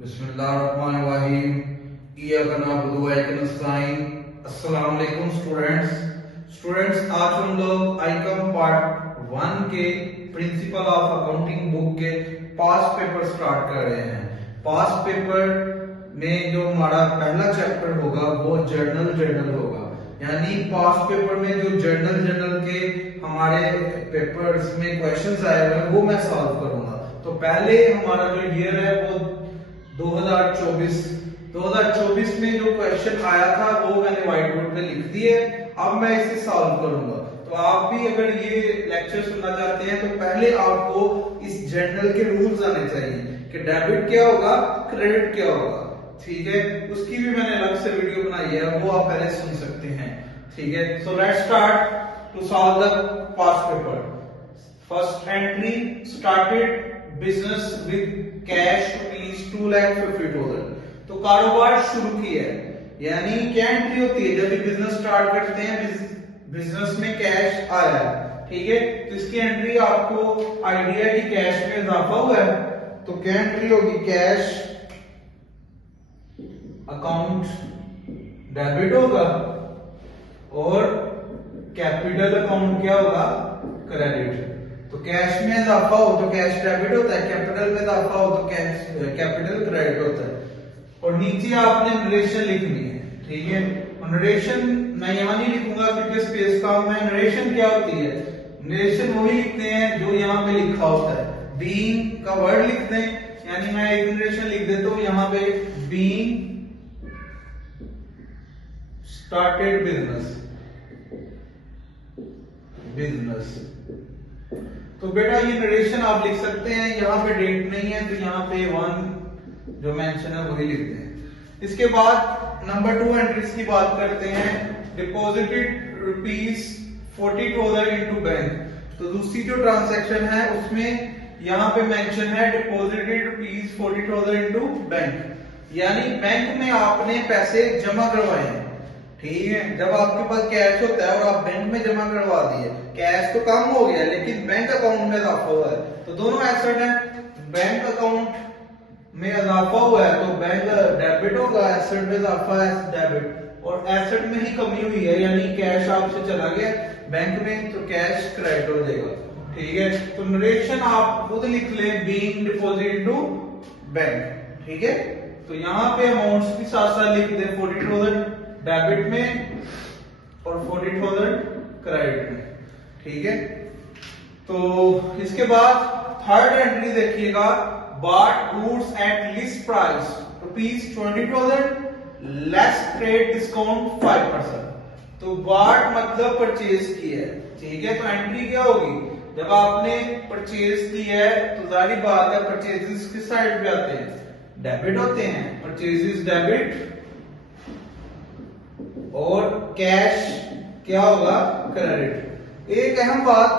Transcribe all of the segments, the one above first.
बिस्मिल्लाहिर्रहमानिर्रहीम। इय्याका नअबुदु व इय्याका नस्तईन। अस्सलाम वालेकुम स्टूडेंट्स, आज हम लोग आईकम पार्ट 1 के प्रिंसिपल ऑफ अकाउंटिंग बुक के पास्ट पेपर स्टार्ट कर रहे हैं। पास्ट पेपर में जो हमारा पहला चैप्टर होगा वो जर्नल होगा, यानी पास्ट पेपर में जो जर्नल के हमारे पेपर्स में क्वेश्चंस आए हुए हैं वो मैं सॉल्व करूंगा। तो पहले हमारा जो ईयर है वो 2024 में जो क्वेश्चन आया था वो मैंने व्हाइट बोर्ड पे लिख दिए। अब मैं इसे सॉल्व करूंगा। तो आप भी अगर ये लेक्चर सुनना चाहते हैं तो पहले आपको इस जर्नल के रूल्स आने चाहिए कि डेबिट क्या होगा, क्रेडिट क्या होगा। ठीक है, उसकी भी मैंने अलग से वीडियो बनाई है, वो आप पहले सुन सकते हैं। ठीक है, so let's start to solve the past paper. First entry started business with cash ₹2,50,000। तो कारोबार शुरू किया है, यानी क्या एंट्री होती है जब भी बिजनेस स्टार्ट करते हैं, बिजनेस में कैश आया है। ठीक है, तो इसकी एंट्री आपको आइडिया है कि कैश में इजाफा हुआ है, तो क्या एंट्री होगी, कैश अकाउंट डेबिट होगा और कैपिटल अकाउंट क्या होगा, क्रेडिट। तो कैश में इजाफा हो तो कैश डेबिट होता है, कैपिटल में इजाफा हो तो कैश कैपिटल क्रेडिट होता है। और नीचे आपने नरेशन लिखनी है। ठीक है, नरेशन मैं यहां नहीं लिखूंगा क्योंकि स्पेस कम है। नरेशन क्या होती है, नरेशन वही लिखते हैं जो यहाँ पे लिखा होता है। बीइंग का वर्ड लिखते हैं, यानी मैं एक नरेशन लिख देता हूं यहाँ पे, बीइंग स्टार्टेड बिजनेस। तो बेटा ये नरेशन आप लिख सकते हैं, यहाँ पे डेट नहीं है तो यहाँ पे 1 जो मेंशन है वही लिखते हैं। इसके बाद नंबर 2 एंट्रीज की बात करते हैं। Deposited ₹40,000 into bank. तो दूसरी जो ट्रांजैक्शन है उसमें यहाँ पे मेंशन है डिपॉजिटेड ₹40,000 इनटू बैंक, यानी बैंक में आपने पैसे जमा करवाए हैं। ठीक है, जब आपके पास कैश होता है और आप बैंक में जमा करवा दिए, कैश तो कम हो गया लेकिन बैंक अकाउंट में इजाफा हुआ है, तो दोनों एसेट हैं। बैंक अकाउंट में इजाफा हुआ है तो बैंक डेबिट होगा, एसेट में इजाफा है डेबिट, और एसेट में ही कमी हुई है यानी कैश आपसे चला गया बैंक में तो कैश क्रेडिट हो जाएगा। ठीक है, तो नरेशन आप खुद लिख लें, बीइंग डिपॉजिट इनटू बैंक। ठीक है, तो यहाँ पे अमाउंट्स भी साथ साथ लिख दें, 40,000 डेबिट में और 40,000 क्रेडिट में। ठीक है, तो इसके बाद थर्ड एंट्री देखिएगा, bought goods at list price ₹20,000 less trade discount 5%। तो bought मतलब परचेज किया है। ठीक है, तो एंट्री क्या होगी, जब आपने परचेज किया है तो जारी बात है परचेजेस किस साइड पे आते हैं, डेबिट होते हैं। परचेजेस डेबिट और कैश क्या होगा, क्रेडिट। एक अहम बात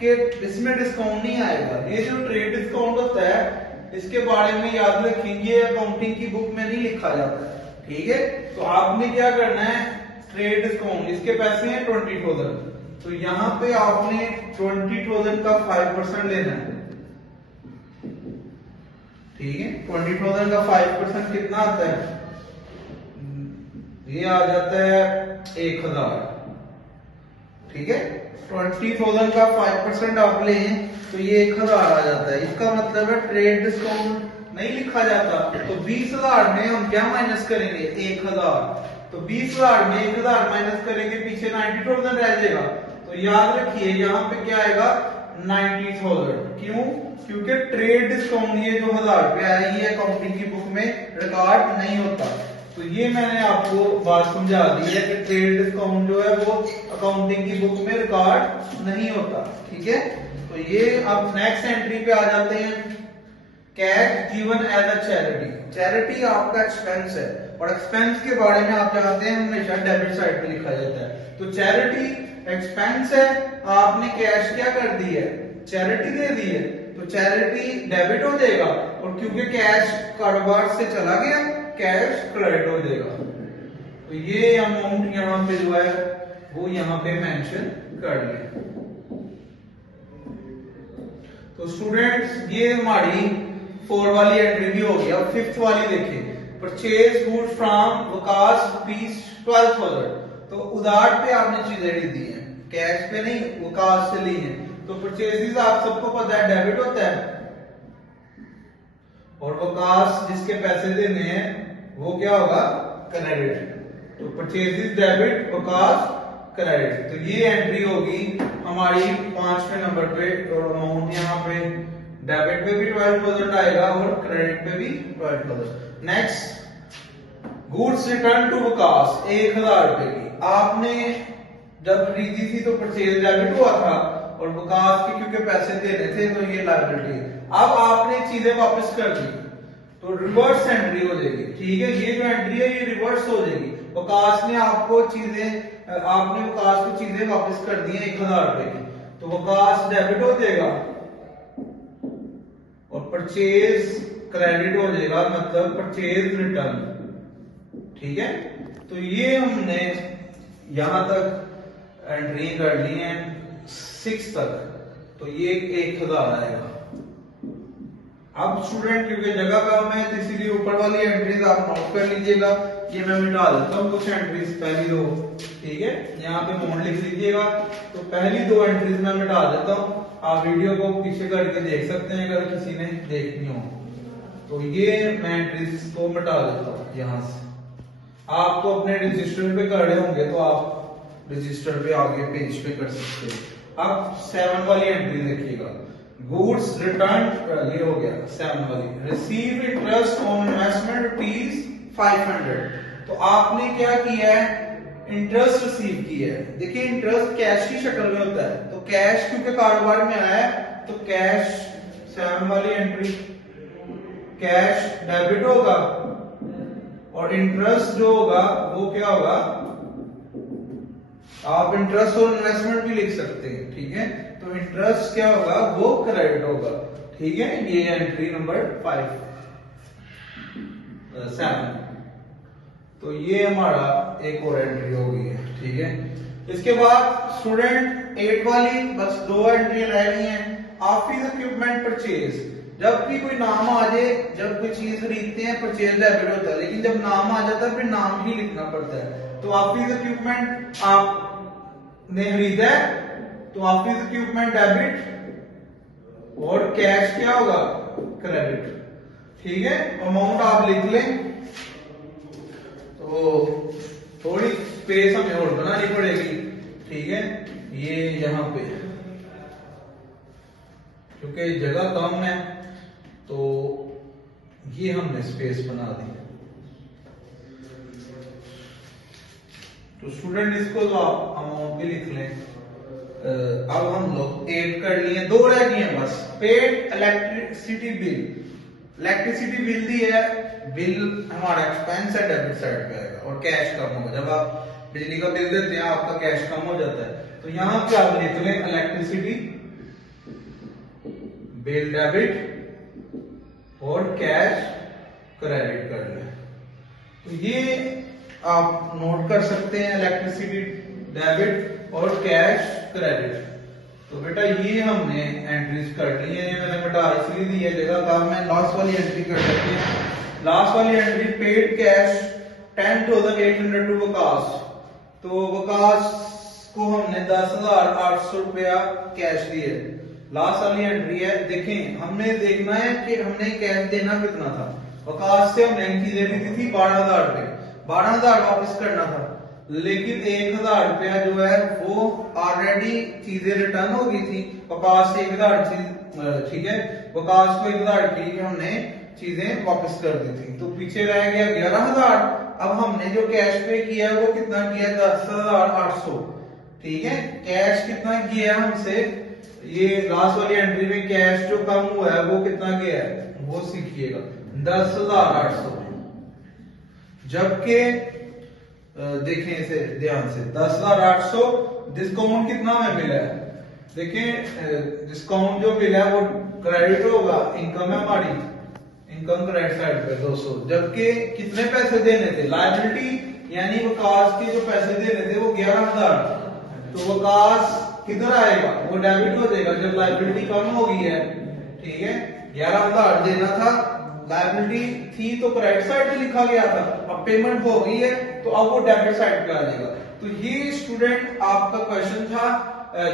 कि इसमें डिस्काउंट नहीं आएगा, ये जो ट्रेड डिस्काउंट होता है इसके बारे में याद रखेंगे, अकाउंटिंग की बुक में नहीं लिखा जाता। ठीक है, तो आपने क्या करना है, ट्रेड डिस्काउंट इसके पैसे हैं 20,000, तो यहां पे आपने 20,000 का 5% लेना है। ठीक है, 20,000 का 5% कितना आता है, ये आ जाता है 1,000। ठीक है, 20,000 का 5% आप लें तो ये 1,000 आ जाता है। इसका मतलब है ट्रेड डिस्काउंट नहीं लिखा जाता, तो 20,000 में हम क्या माइनस करेंगे, 1,000। तो 20,000 में 1,000 माइनस करेंगे, पीछे 90,000 रह जाएगा। तो याद रखिए यहाँ पे क्या आएगा, 90,000। क्यों, क्योंकि ट्रेड डिस्काउंट ये जो 1,000 रुपया है ये अकाउंटिंग की बुक में रिकॉर्ड नहीं होता। तो ये मैंने आपको बात समझा दी है कि ट्रेड डिस्काउंट जो है वो अकाउंटिंग की बुक में रिकॉर्ड नहीं होता। ठीक है, तो ये अब नेक्स्ट एंट्री पे आ जाते हैं। Cash given as a charity. Charity आपका एक्सपेंस है और एक्सपेंस के बारे में आप जानते हैं हमेशा डेबिट साइड पे लिखा जाता है। तो चैरिटी एक्सपेंस है, आपने कैश क्या कर दी है, चैरिटी दे दी है, तो चैरिटी डेबिट हो जाएगा और क्योंकि कैश कारोबार से चला गया कैश क्रेडिट हो जाएगा। तो ये अमाउंट यहाँ पे जो है वो यहाँ पे मेंशन कर लिया। तो स्टूडेंट्स ये हमारी 4 वाली एंट्री भी हो गई। अब 5th वाली देखिए, purchase good from Waqas rupees 12,000। तो उधार पे आपने चीजें दी हैं, कैश पे नहीं, वकास से ली है। तो परचेजेस आप सबको पता है डेबिट होता है, और वकास जिसके पैसे देने हैं वो क्या होगा, क्रेडिट। तो परचेजेस डेबिट, वकास क्रेडिट। तो ये एंट्री होगी हमारी 5वें नंबर पे, और अमाउंट यहाँ पे डेबिट पे भी 12,000 आएगा और क्रेडिट पे भी 12,000। Next, goods return to Waqas 1,000 रुपए की आपने जब खरीदी थी तो परचेज डेबिट हुआ था, और वकास के क्योंकि पैसे देने थे तो ये लायबिलिटी है। अब आपने चीजें वापस कर दी तो रिवर्स एंट्री हो जाएगी, ठीक है। ये जो एंट्री है ये रिवर्स हो जाएगी। वकास ने आपको चीजें, आपने वकास को चीजें वापस कर दी हैं 1,000 रुपए की, तो वकास डेबिट हो जाएगा और परचेज क्रेडिट हो जाएगा, मतलब परचेज रिटर्न, ठीक है। तो ये हमने यहां तक एंट्री कर ली है 6 तक, तो ये 1,000 आएगा। अब स्टूडेंट क्योंकि जगह कम है तो इसीलिए ऊपर वाली एंट्रीज आप नोट कर लीजिएगा। ये मैं मिटा देता हूँ कुछ एंट्रीज, पहली दो, ठीक है, यहाँ पे अमाउंट लिख लीजिएगा। तो पहली 2 एंट्रीज मैं मिटा देता हूँ, आप वीडियो को पीछे करके देख सकते हैं अगर किसी ने देखनी हो। तो ये मैं एंट्रीज को मिटा देता हूँ यहाँ से। आप तो अपने रजिस्टर पे कर रहे होंगे तो आप रजिस्टर पे आगे पेज पे कर सकते हैं। अब 7 वाली एंट्री देखिएगा, गुड्स रिटर्न, ये हो गया 7 वाली, receive interest on investment rupees 500। तो आपने क्या किया है, इंटरेस्ट रिसीव किया है। देखिए इंटरेस्ट कैश की शक्ल में होता है, तो कैश क्योंकि कारोबार में आया है तो कैश 7 वाली एंट्री, कैश डेबिट होगा और इंटरेस्ट जो होगा वो क्या होगा, आप इंटरेस्ट और इन्वेस्टमेंट भी लिख सकते हैं, ठीक है। तो इंटरेस्ट क्या होगा, वो क्रेडिट होगा, ठीक है। ये एंट्री नंबर 7। तो ये हमारा एक और एंट्री हो गई है, ठीक है। इसके बाद स्टूडेंट 8 वाली बस 2 एंट्री रह गई हैं। ऑफिस इक्विपमेंट परचेज, जब भी कोई नाम आ जाए, जब कोई चीज खरीदते हैं परचेज डेबिट होता है, लेकिन जब नाम आ जाता है फिर नाम ही लिखना पड़ता है। तो ऑफिस इक्विपमेंट आपने खरीदा है तो ऑफिस इक्विपमेंट डेबिट और कैश क्या होगा, क्रेडिट, ठीक है। अमाउंट आप लिख लें, तो थोड़ी स्पेस हमें और बनानी पड़ेगी, ठीक है। ये यहां पे क्योंकि जगह कम है तो ये हमने स्पेस बना दी। तो स्टूडेंट इसको तो आप अमाउंट भी लिख लें। अब हम लोग 8 कर लिए, 2 रह गई हैं बस। Paid electricity bill, electricity bill दी है, बिल हमारा एक्सपेंस है, डेबिट साइड पे आएगा और कैश कम होगा। जब आप बिजली का बिल देते हैं आपका कैश कम हो जाता है, तो यहां पे आप लिख लें इलेक्ट्रिसिटी बिल डेबिट और कैश क्रेडिट कर लें। तो ये आप नोट कर सकते हैं, इलेक्ट्रिसिटी डेबिट और कैश क्रेडिट। तो बेटा ये हमने एंट्रीज कर ली है, ये मैंने बेटा इसलिए दी है जगह का। मैं लास्ट वाली एंट्री कर सकते हैं। लास्ट वाली entry paid cash 10,800 to Waqas. तो वकास को हमने 10,800 रुपया कैश दिए। लास्ट वाली एंट्री है, देखें हमने देखना है कि हमने कैश देना कितना था। वकास से हमने चीजें ली थी 12,000 रुपए, 12,000 वापस करना था, लेकिन 1,000 रुपया जो है वो ऑलरेडी चीजें रिटर्न हो गई थी। वकास से 1,000 चीज, ठीक है, वकास को 1,000 की हमने चीजें वापस कर दी थी, तो पीछे रह गया 11,000। अब हमने जो कैश पे किया वो कितना किया, 10,800, ठीक है। कैश कितना किया हमसे, ये लास्ट वाली एंट्री में कैश जो कम हुआ है वो कितना गया है वो सीखिएगा, 10,800। जबकि देखें इसे ध्यान से, 10,800 डिस्काउंट कितना में मिला है, देखें डिस्काउंट जो मिला है वो क्रेडिट होगा, इनकम है हमारी, इनकम क्रेडिट साइड पे 200। जबकि कितने पैसे देने थे, लायबिलिटी यानी वकास के जो पैसे देने थे वो 11,000। तो वकास किधर आएगा, वो डेबिट हो जाएगा जब लायबिलिटी कम हो गई है, ठीक है। 11,000 देना था लायबिलिटी थी तो क्रेडिट साइड पे लिखा गया था, अब पेमेंट हो गई है तो अब वो डेबिट साइड पे आ जाएगा। तो ये स्टूडेंट आपका क्वेश्चन था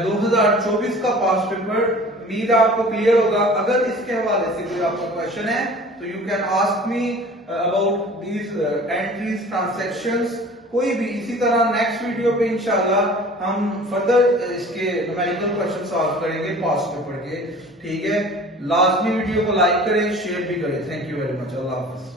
2024 का पास्ट पेपर। उम्मीद आपको क्लियर होगा। अगर इसके हवाले से कोई आपका क्वेश्चन है तो you can ask me about these entries transactions, कोई भी। इसी तरह नेक्स्ट वीडियो पे इंशाल्लाह हम फर्दर इसके न्यूमेरिकल क्वेश्चन सॉल्व करेंगे पास्ट पेपर के। ठीक है, लाजमी वीडियो को लाइक करें, शेयर भी करें। Thank you very much. Allah Hafiz.